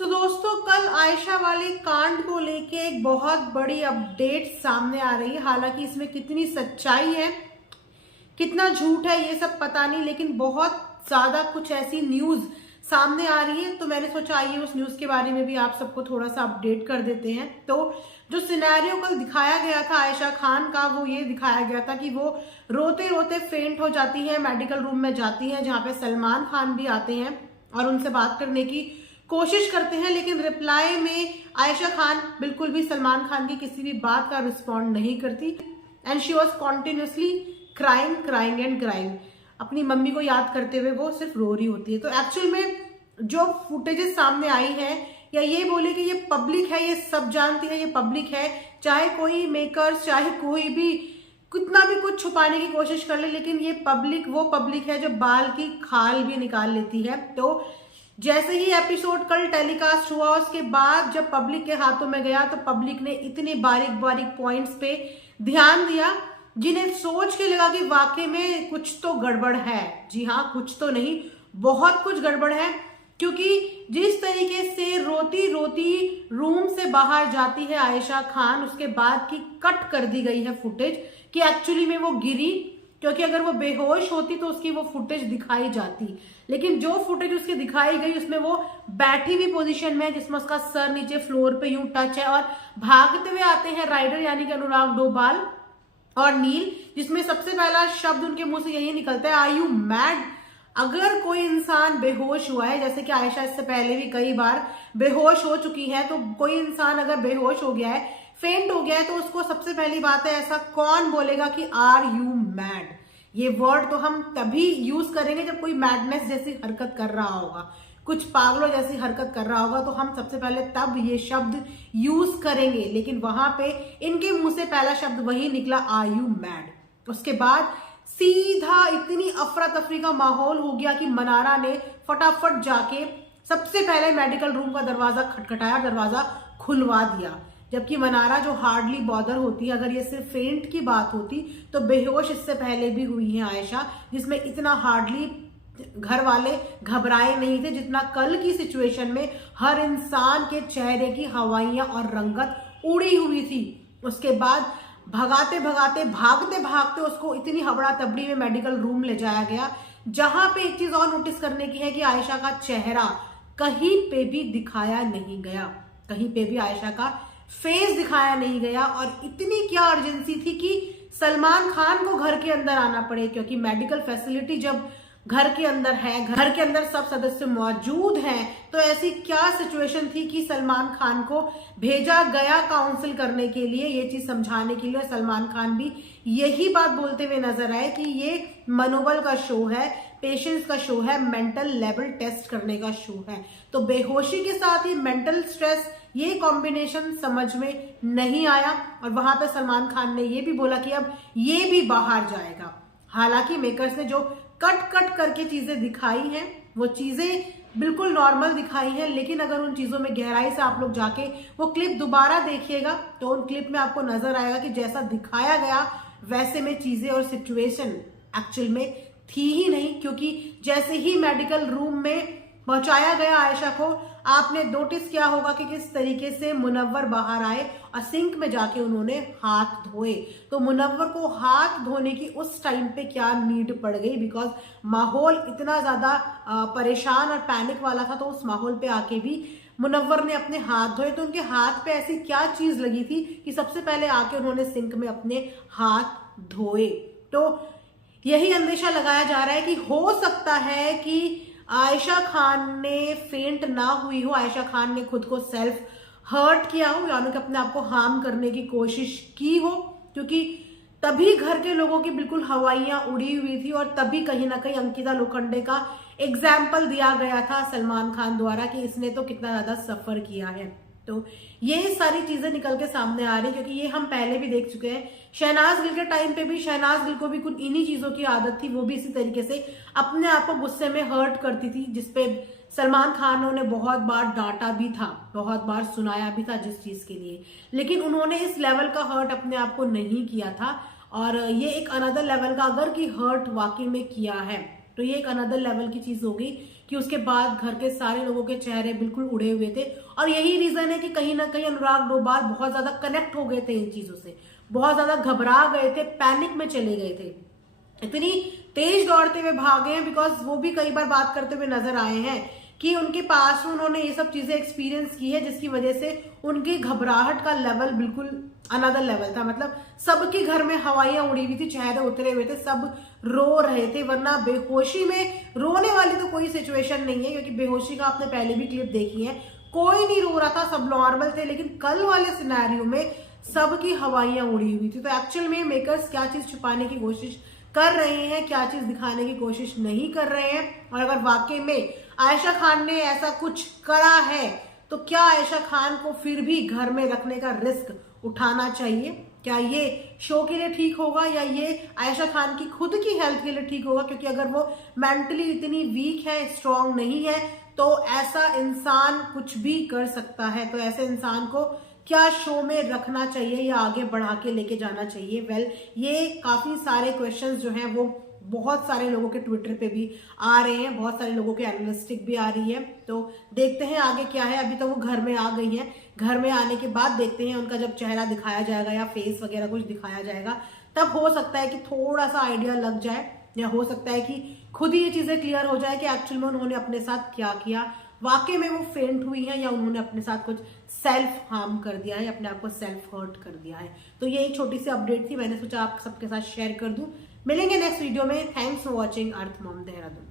दोस्तों, कल आयशा वाले कांड को लेके एक बहुत बड़ी अपडेट सामने आ रही है। हालांकि इसमें कितनी सच्चाई है, कितना झूठ है, ये सब पता नहीं, लेकिन बहुत ज्यादा कुछ ऐसी न्यूज सामने आ रही है। तो मैंने सोचा आइए उस न्यूज के बारे में भी आप सबको थोड़ा सा अपडेट कर देते हैं। तो जो सिनेरियो कल दिखाया गया था आयशा खान का, वो ये दिखाया गया था कि वो रोते रोते फेंट हो जाती है, मेडिकल रूम में जाती है, जहां पे सलमान खान भी आते हैं और उनसे बात करने की कोशिश करते हैं। लेकिन रिप्लाई में आयशा खान बिल्कुल भी सलमान खान की किसी भी बात का रिस्पॉन्ड नहीं करती and she was continuously crying and crying. अपनी मम्मी को याद करते हुए वो सिर्फ रो रही होती है। तो एक्चुअल में जो फुटेजेस सामने आई है, या ये बोले कि ये पब्लिक है, ये सब जानती है, ये पब्लिक है, चाहे कोई मेकर्स, चाहे कोई भी कितना भी कुछ छुपाने की कोशिश कर ले, लेकिन ये पब्लिक वो पब्लिक है जो बाल की खाल भी निकाल लेती है। तो जैसे ही एपिसोड कल टेलीकास्ट हुआ, उसके बाद जब पब्लिक के हाथों में गया तो पब्लिक ने इतने बारीक बारीक पॉइंट्स पे ध्यान दिया जिन्हें सोच के लगा कि वाकई में कुछ तो गड़बड़ है। जी हाँ, कुछ तो नहीं, बहुत कुछ गड़बड़ है। क्योंकि जिस तरीके से रोती रोती रूम से बाहर जाती है आयशा खान, उसके बाद की कट कर दी गई है फुटेज कि एक्चुअली में वो गिरी, क्योंकि अगर वो बेहोश होती तो उसकी वो फुटेज दिखाई जाती। लेकिन जो फुटेज उसकी दिखाई गई उसमें वो बैठी हुई पोजीशन में है, जिसमें उसका सर नीचे फ्लोर पे यूं टच है, और भागते हुए आते हैं राइडर यानी कि अनुराग डोभाल और नील, जिसमें सबसे पहला शब्द उनके मुंह से यही निकलता है, आर यू मैड। अगर कोई इंसान बेहोश हुआ है, जैसे कि आयशा इससे पहले भी कई बार बेहोश हो चुकी है, तो कोई इंसान अगर बेहोश हो गया है, फेंट हो गया है, तो उसको सबसे पहली बात है, ऐसा कौन बोलेगा कि आर यू मैड। ये वर्ड तो हम तभी यूज करेंगे जब कोई मैडनेस जैसी हरकत कर रहा होगा, कुछ पागलों जैसी हरकत कर रहा होगा, तो हम सबसे पहले तब ये शब्द यूज करेंगे। लेकिन वहां पे इनके मुंह से पहला शब्द वही निकला, आर यू मैड। उसके बाद सीधा इतनी अफरा तफरी का माहौल हो गया कि मनारा ने फटाफट जाके सबसे पहले मेडिकल रूम का दरवाजा खटखटाया, दरवाजा खुलवा दिया। जबकि मनारा जो हार्डली बॉदर होती है, अगर ये सिर्फ फेंट की बात होती तो बेहोश इससे पहले भी हुई है आयशा, जिसमें इतना हार्डली घर वाले घबराए नहीं थे जितना कल की सिचुएशन में हर इंसान के चेहरे की हवाइयां और रंगत उड़ी हुई थी। उसके बाद भगाते भगाते भागते भागते उसको इतनी हबड़ा तबड़ी में मेडिकल रूम ले जाया गया, जहां पे एक चीज और नोटिस करने की है कि आयशा का चेहरा कहीं पे भी दिखाया नहीं गया, कहीं पे भी आयशा का फेस दिखाया नहीं गया। और इतनी क्या अर्जेंसी थी कि सलमान खान को घर के अंदर आना पड़े, क्योंकि मेडिकल फैसिलिटी जब घर के अंदर है, घर के अंदर सब सदस्य मौजूद हैं, तो ऐसी क्या सिचुएशन थी कि सलमान खान को भेजा गया काउंसिल करने के लिए, ये चीज समझाने के लिए। सलमान खान भी यही बात बोलते हुए नजर आए कि ये मनोबल का शो है, पेशेंस का शो है, मेंटल लेवल टेस्ट करने का शो है। तो बेहोशी के साथ ही मेंटल स्ट्रेस, ये कॉम्बिनेशन समझ में नहीं आया। और वहां पे सलमान खान ने ये भी बोला कि अब ये भी बाहर जाएगा। हालांकि मेकर्स ने जो कट कट करके चीजें दिखाई हैं, वो चीजें बिल्कुल नॉर्मल दिखाई हैं, लेकिन अगर उन चीजों में गहराई से आप लोग जाके वो क्लिप दोबारा देखिएगा तो उन क्लिप में आपको नजर आएगा कि जैसा दिखाया गया वैसे में चीजें और सिचुएशन एक्चुअल में थी ही नहीं। क्योंकि जैसे ही मेडिकल रूम में पहुंचाया गया आयशा को, आपने नोटिस किया होगा कि किस तरीके से मुनव्वर बाहर आए और सिंक में जाके उन्होंने हाथ धोए। तो मुनव्वर को हाथ धोने की उस टाइम पे क्या नीड पड़ गई, बिकॉज माहौल इतना ज्यादा परेशान और पैनिक वाला था, तो उस माहौल पे आके भी मुनव्वर ने अपने हाथ धोए। तो उनके हाथ पे ऐसी क्या चीज लगी थी कि सबसे पहले आके उन्होंने सिंक में अपने हाथ धोए। तो यही अंदेशा लगाया जा रहा है कि हो सकता है कि आयशा खान ने फेंट ना हुई हो, आयशा खान ने खुद को सेल्फ हर्ट किया हो, यानी कि अपने आप को हार्म करने की कोशिश की हो, क्योंकि तभी घर के लोगों की बिल्कुल हवाइयां उड़ी हुई थी और तभी कहीं ना कहीं अंकिता लोखंडे का एग्जाम्पल दिया गया था सलमान खान द्वारा कि इसने तो कितना ज्यादा सफर किया है। तो ये सारी चीजें निकल के सामने आ रही, क्योंकि ये हम पहले भी देख चुके हैं। शहनाज गिल के टाइम पे भी शहनाज गिल को भी कुछ इन्हीं चीजों की आदत थी, वो भी इसी तरीके से अपने आप को गुस्से में हर्ट करती थी, जिसपे सलमान खान ने बहुत बार डांटा भी था, बहुत बार सुनाया भी था जिस चीज के लिए, लेकिन उन्होंने इस लेवल का हर्ट अपने आप को नहीं किया था। और ये एक अनदर लेवल का अगर की हर्ट वाकई में किया है तो ये एक अनदर लेवल की चीज होगी, कि उसके बाद घर के सारे लोगों के चेहरे बिल्कुल उड़े हुए थे। और यही रीजन है कि कहीं ना कहीं अनुराग डोभाल बहुत ज्यादा कनेक्ट हो गए थे इन चीजों से, बहुत ज्यादा घबरा गए थे, पैनिक में चले गए थे, इतनी तेज दौड़ते हुए भागे हैं। बिकॉज वो भी कई बार बात करते हुए नजर आए हैं कि उनके पास उन्होंने ये सब चीजें एक्सपीरियंस की है, जिसकी वजह से उनकी घबराहट का लेवल बिल्कुल अनदर लेवल था। मतलब सबके घर में हवाइयां उड़ी हुई थी, चेहरे उतरे हुए थे, सब रो रहे थे। वरना बेहोशी में रोने वाली तो कोई सिचुएशन नहीं है, क्योंकि बेहोशी का आपने पहले भी क्लिप देखी है, कोई नहीं रो रहा था, सब नॉर्मल थे। लेकिन कल वाले सिनेरियो में सबकी हवाइयां उड़ी हुई थी। तो एक्चुअल में मेकर्स क्या चीज छुपाने की कोशिश कर रहे हैं, क्या चीज दिखाने की कोशिश नहीं कर रहे हैं, और अगर वाकई में आयशा खान ने ऐसा कुछ करा है तो क्या आयशा खान को फिर भी घर में रखने का रिस्क उठाना चाहिए? क्या ये शो के लिए ठीक होगा या ये आयशा खान की खुद की हेल्थ के लिए ठीक होगा? क्योंकि अगर वो मेंटली इतनी वीक है, स्ट्रांग नहीं है, तो ऐसा इंसान कुछ भी कर सकता है। तो ऐसे इंसान को क्या शो में रखना चाहिए या आगे बढ़ा के लेके जाना चाहिए? ये काफी सारे क्वेश्चंस जो हैं वो बहुत सारे लोगों के ट्विटर पे भी आ रहे हैं, बहुत सारे लोगों के एनालिस्टिक भी आ रही है। तो देखते हैं आगे क्या है। अभी तो वो घर में आ गई हैं, घर में आने के बाद देखते हैं उनका जब चेहरा दिखाया जाएगा या फेस वगैरह कुछ दिखाया जाएगा, तब हो सकता है कि थोड़ा सा आइडिया लग जाए, या हो सकता है कि खुद ही ये चीजें क्लियर हो जाए कि एक्चुअल में उन्होंने अपने साथ क्या किया, वाकई में वो फेंट हुई है या उन्होंने अपने साथ कुछ सेल्फ हार्म कर दिया है, अपने आप को सेल्फ हर्ट कर दिया है। तो ये एक छोटी सी अपडेट थी, मैंने सोचा आप सबके साथ शेयर कर दूं। मिलेंगे नेक्स्ट वीडियो में। Thanks for watching earth mom Dehradun.